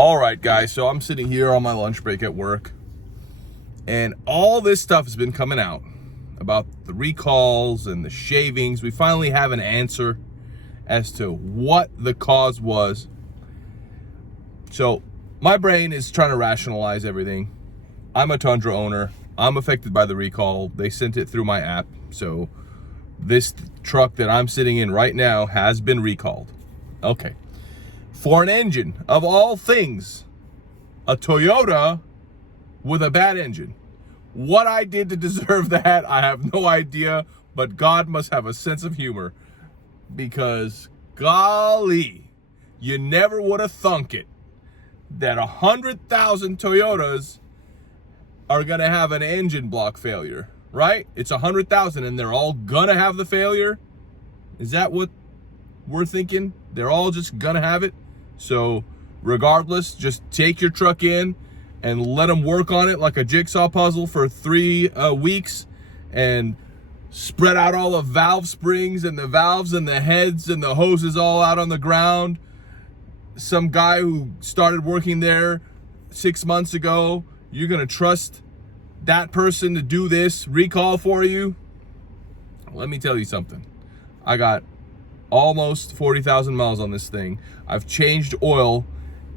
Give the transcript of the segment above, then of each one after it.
All right, guys, so I'm sitting here on my lunch break at work, and all this stuff has been coming out about the recalls and the shavings. We finally have an answer as to what the cause was. So my brain is trying to rationalize everything. I'm a Tundra owner. I'm affected by the recall. They sent it through my app. So this truck that I'm sitting in right now has been recalled. Okay. For an engine, of all things, a Toyota with a bad engine. What I did to deserve that, I have no idea, but God must have a sense of humor, because golly, you never would have thunk it that 100,000 Toyotas are gonna have an engine block failure, right? It's 100,000 and they're all gonna have the failure. Is that what we're thinking? They're all just gonna have it? So regardless, just take your truck in and let them work on it like a jigsaw puzzle for 3 weeks and spread out all the valve springs and the valves and the heads and the hoses all out on the ground. Some guy who started working there 6 months ago, you're gonna trust that person to do this recall for you? Let me tell you something. I got almost 40,000 miles on this thing. I've changed oil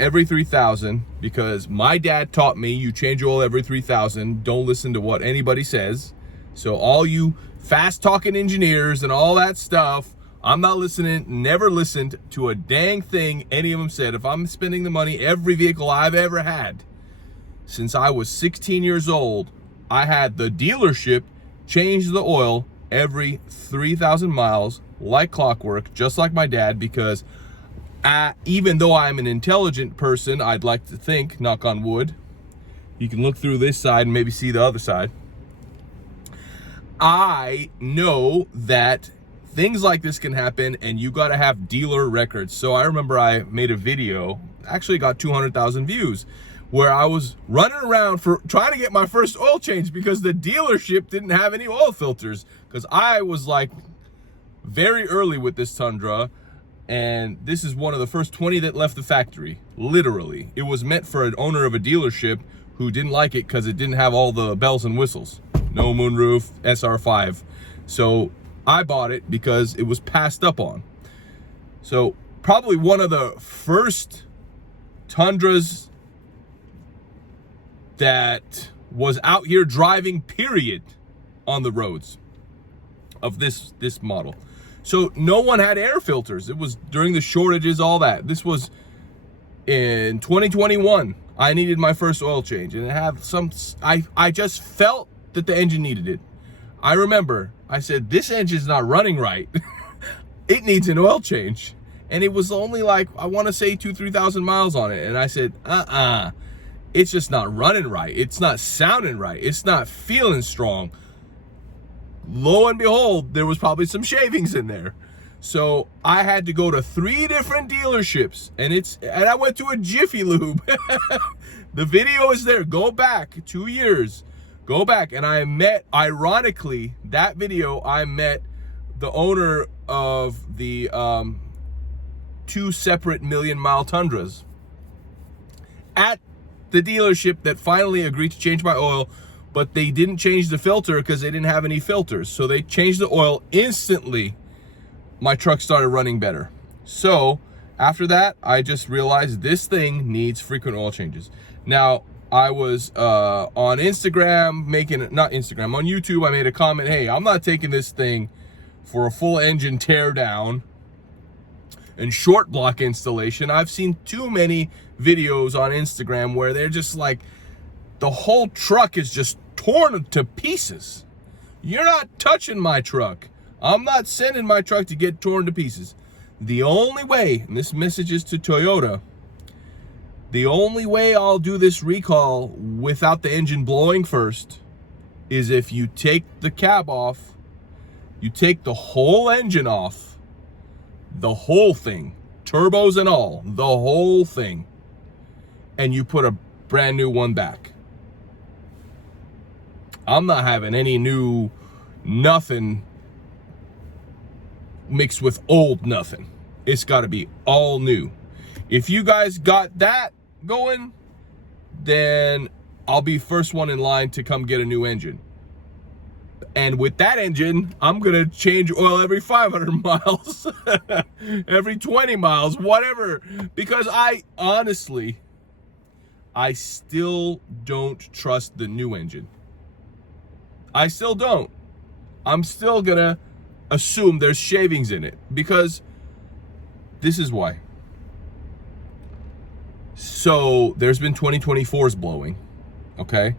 every 3,000 because my dad taught me you change oil every 3,000. Don't listen to what anybody says. So all you fast talking engineers and all that stuff, I'm not listening. Never listened to a dang thing any of them said. If I'm spending the money, every vehicle I've ever had since I was 16 years old, I had the dealership change the oil every 3,000 miles like clockwork, just like my dad, because even though I'm an intelligent person, I'd like to think, knock on wood, you can look through this side and maybe see the other side. I know that things like this can happen and you got to have dealer records. So I remember I made a video, actually got 200,000 views, where I was running around for trying to get my first oil change because the dealership didn't have any oil filters, because I was like very early with this Tundra, and this is one of the first 20 that left the factory. Literally, it was meant for an owner of a dealership who didn't like it because it didn't have all the bells and whistles. No moonroof, SR5. So I bought it because it was passed up on. So probably one of the first Tundras that was out here driving, period, on the roads of this model. So no one had air filters. It was during the shortages, all that. This was in 2021. I needed my first oil change, and it had some, I just felt that the engine needed it. I remember I said, this engine's not running right. It needs an oil change. And it was only like, I want to say 2,000-3,000 miles on it. And I said, it's just not running right. It's not sounding right. It's not feeling strong. Lo and behold, there was probably some shavings in there. So I had to go to 3 different dealerships, and I went to a Jiffy Lube. The video is there. Go back 2 years. Go back, and I met, ironically, that video, I met the owner of the 2 separate million-mile Tundras at the dealership that finally agreed to change my oil, but they didn't change the filter because they didn't have any filters. So they changed the oil instantly. My truck started running better. So after that, I just realized this thing needs frequent oil changes. Now, I was on Instagram on YouTube, I made a comment, hey, I'm not taking this thing for a full engine tear down and short block installation. I've seen too many videos on Instagram where they're just like, the whole truck is just torn to pieces. You're not touching my truck. I'm not sending my truck to get torn to pieces. The only way, and this message is to Toyota, the only way I'll do this recall without the engine blowing first is if you take the cab off, you take the whole engine off, the whole thing, turbos and all, the whole thing, and you put a brand new one back. I'm not having any new nothing mixed with old nothing. It's got to be all new. If you guys got that, going, then I'll be first one in line to come get a new engine. And with that engine, I'm gonna change oil every 500 miles, every 20 miles, whatever. Because I still don't trust the new engine. I still don't. I'm still gonna assume there's shavings in it, because this is why. So there's been 2024s blowing, okay?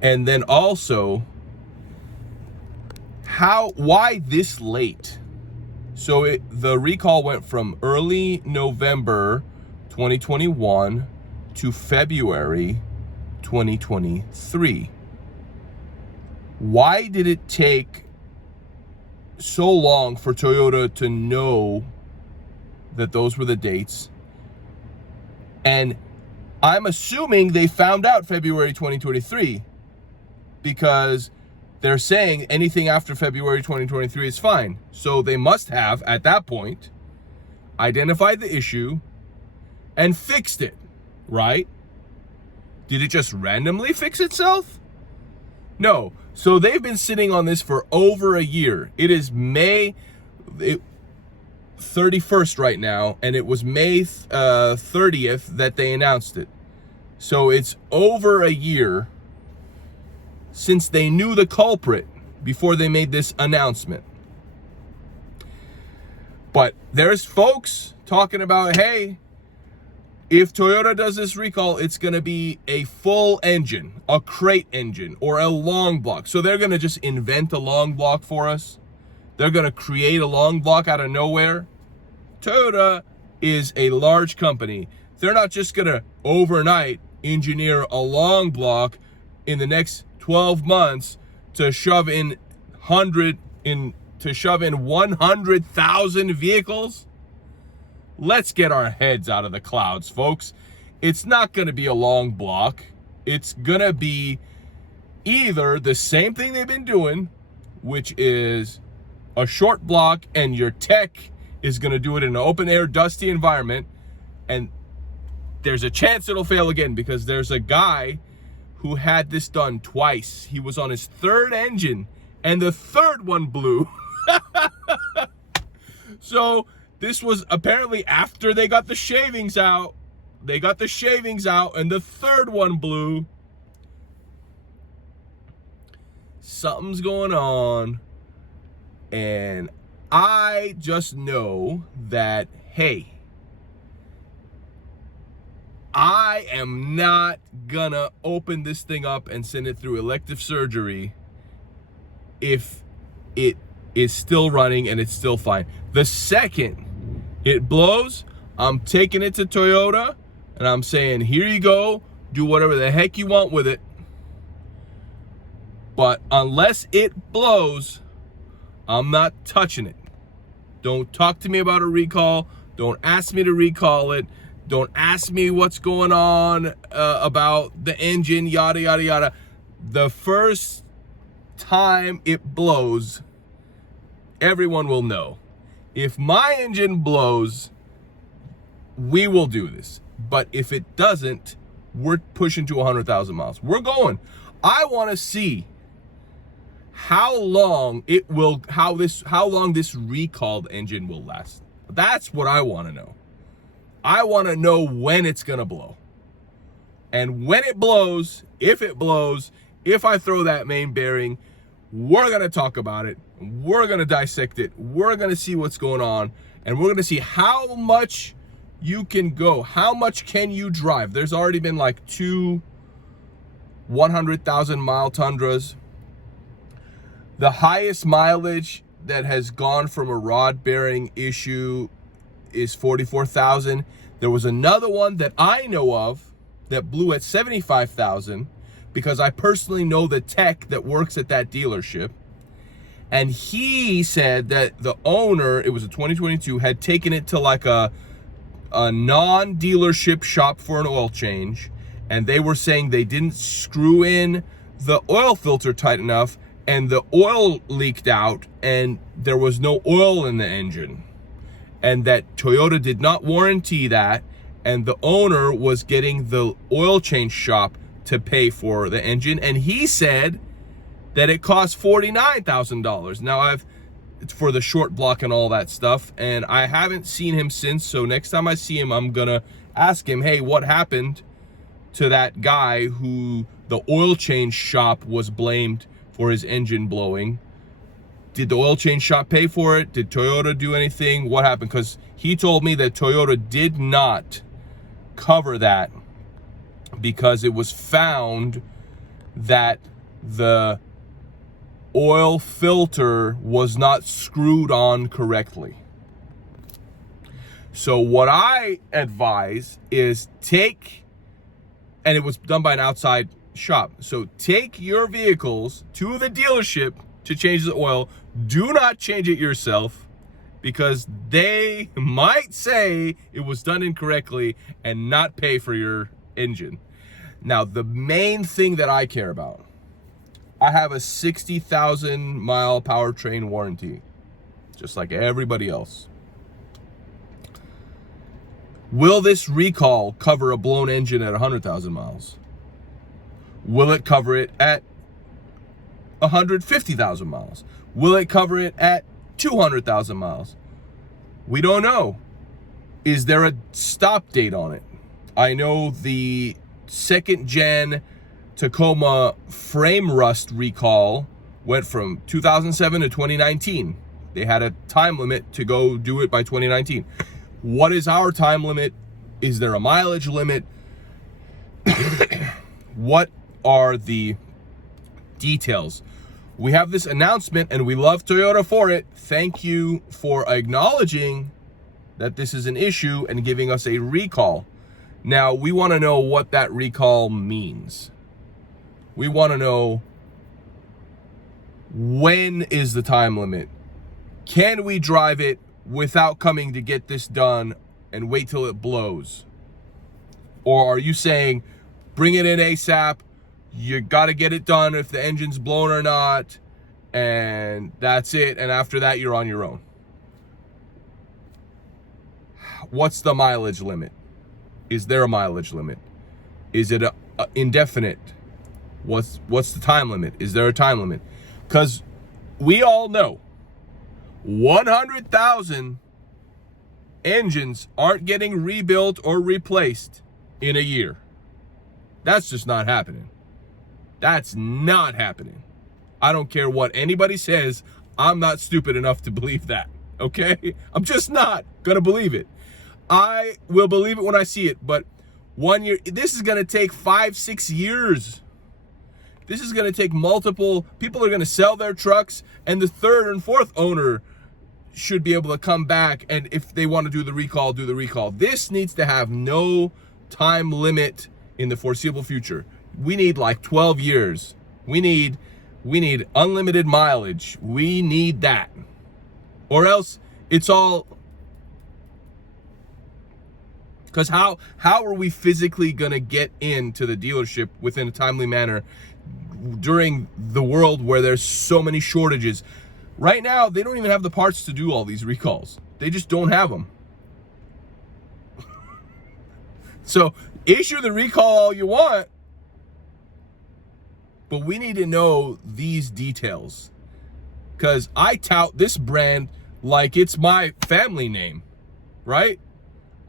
And then also, why this late? So the recall went from early November 2021 to February 2023. Why did it take so long for Toyota to know that those were the dates? And I'm assuming they found out February 2023, because they're saying anything after February 2023 is fine. So they must have, at that point, identified the issue and fixed it, right? Did it just randomly fix itself? No. So they've been sitting on this for over a year. It is May 31st right now, and it was May 30th that they announced it. So it's over a year since they knew the culprit before they made this announcement. But there's folks talking about, hey, if Toyota does this recall, it's going to be a full engine, a crate engine, or a long block. So they're going to just invent a long block for us. They're going to create a long block out of nowhere. Toyota is a large company. They're not just going to overnight engineer a long block in the next 12 months to shove in 100,000 vehicles. Let's get our heads out of the clouds, folks. It's not going to be a long block. It's going to be either the same thing they've been doing, which is a short block, and your tech is going to do it in an open air, dusty environment, and there's a chance it'll fail again, because there's a guy who had this done twice. He was on his third engine, and the third one blew. So this was apparently after they got the shavings out. They got the shavings out, and the third one blew. Something's going on, and I just know that, hey, I am not gonna open this thing up and send it through elective surgery if it is still running and it's still fine. The second it blows, I'm taking it to Toyota and I'm saying, here you go, do whatever the heck you want with it. But unless it blows, I'm not touching it. Don't talk to me about a recall. Don't ask me to recall it. Don't ask me what's going on about the engine, yada, yada, yada. The first time it blows, everyone will know. If my engine blows, we will do this. But if it doesn't, we're pushing to 100,000 miles. We're going. I want to see how long this recalled engine will last. That's what I want to know. I want to know when it's going to blow. And when it blows, if I throw that main bearing, we're going to talk about it. We're going to dissect it. We're going to see what's going on. And we're going to see how much you can go. How much can you drive? There's already been like 2 100,000 mile Tundras. The highest mileage that has gone from a rod bearing issue is 44,000. There was another one that I know of that blew at 75,000, because I personally know the tech that works at that dealership. And he said that the owner, it was a 2022, had taken it to like a non-dealership shop for an oil change, and they were saying they didn't screw in the oil filter tight enough, and the oil leaked out, and there was no oil in the engine. And that Toyota did not warranty that, and the owner was getting the oil change shop to pay for the engine, and he said that it cost $49,000. Now it's for the short block and all that stuff, and I haven't seen him since, so next time I see him, I'm gonna ask him, hey, what happened to that guy who the oil change shop was blamed for his engine blowing? Did the oil change shop pay for it? Did Toyota do anything? What happened? Because he told me that Toyota did not cover that because it was found that the oil filter was not screwed on correctly. So what I advise is and it was done by an outside shop, so take your vehicles to the dealership to change the oil. Do not change it yourself, because they might say it was done incorrectly and not pay for your engine. Now, the main thing that I care about, I have a 60,000 mile powertrain warranty, just like everybody else. Will this recall cover a blown engine at 100,000 miles? Will it cover it at 150,000 miles? Will it cover it at 200,000 miles? We don't know. Is there a stop date on it? I know the second gen Tacoma frame rust recall went from 2007 to 2019. They had a time limit to go do it by 2019. What is our time limit? Is there a mileage limit? What are the details? We have this announcement and we love Toyota for it. Thank you for acknowledging that this is an issue and giving us a recall. Now, we want to know what that recall means. We want to know, when is the time limit? Can we drive it without coming to get this done and wait till it blows? Or are you saying, bring it in ASAP, you got to get it done if the engine's blown or not, and that's it, and after that you're on your own? What's the mileage limit? Is there a mileage limit? Is it indefinite? What's the time limit? Is there a time limit? Because we all know 100,000 engines aren't getting rebuilt or replaced in a year. That's just not happening. That's not happening. I don't care what anybody says. I'm not stupid enough to believe that, okay? I'm just not gonna believe it. I will believe it when I see it, but 1 year, this is gonna take 5-6 years. This is gonna take multiple, people are gonna sell their trucks, and the third and fourth owner should be able to come back, and if they want to do the recall, do the recall. This needs to have no time limit in the foreseeable future. We need like 12 years. We need unlimited mileage. We need that. Or else it's all, because how are we physically going to get into the dealership within a timely manner during the world where there's so many shortages? Right now, they don't even have the parts to do all these recalls. They just don't have them. So issue the recall all you want, but we need to know these details, because I tout this brand like it's my family name, right?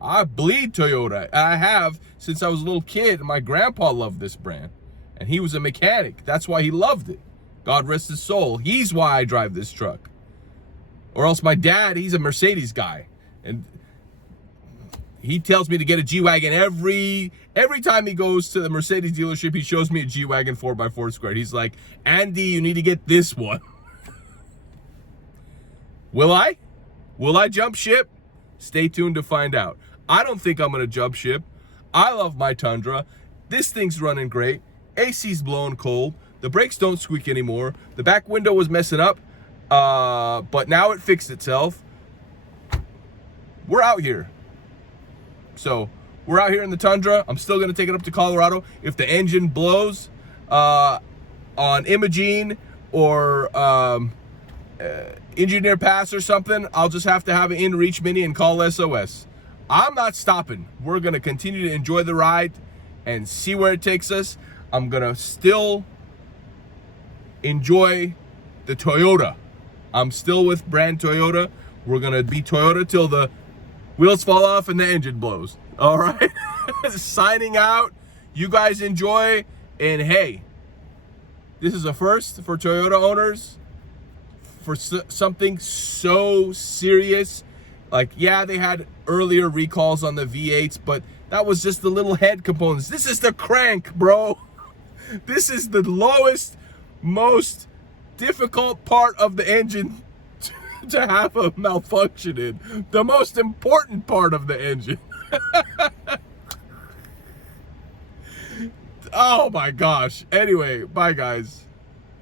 I bleed Toyota. I have since I was a little kid. My grandpa loved this brand, and he was a mechanic. That's why he loved it. God rest his soul. He's why I drive this truck. Or else my dad, he's a Mercedes guy, and he tells me to get a G-Wagon every time he goes to the Mercedes dealership. He shows me a G-Wagon 4x4 squared. He's like, Andy, you need to get this one. Will I? Will I jump ship? Stay tuned to find out. I don't think I'm going to jump ship. I love my Tundra. This thing's running great. AC's blowing cold. The brakes don't squeak anymore. The back window was messing up, but now it fixed itself. We're out here. So we're out here in the Tundra. I'm still going to take it up to Colorado. If the engine blows on Imogene or Engineer Pass or something, I'll just have to have an InReach Mini and call SOS. I'm not stopping. We're going to continue to enjoy the ride and see where it takes us. I'm going to still enjoy the Toyota. I'm still with brand Toyota. We're going to be Toyota till the wheels fall off and the engine blows. All right? Signing out. You guys enjoy. And hey, this is a first for Toyota owners for something so serious. Like, yeah, they had earlier recalls on the V8s, but that was just the little head components. This is the crank, bro. This is the lowest, most difficult part of the engine to have a malfunction in. The most important part of the engine. Oh my gosh. Anyway, bye guys.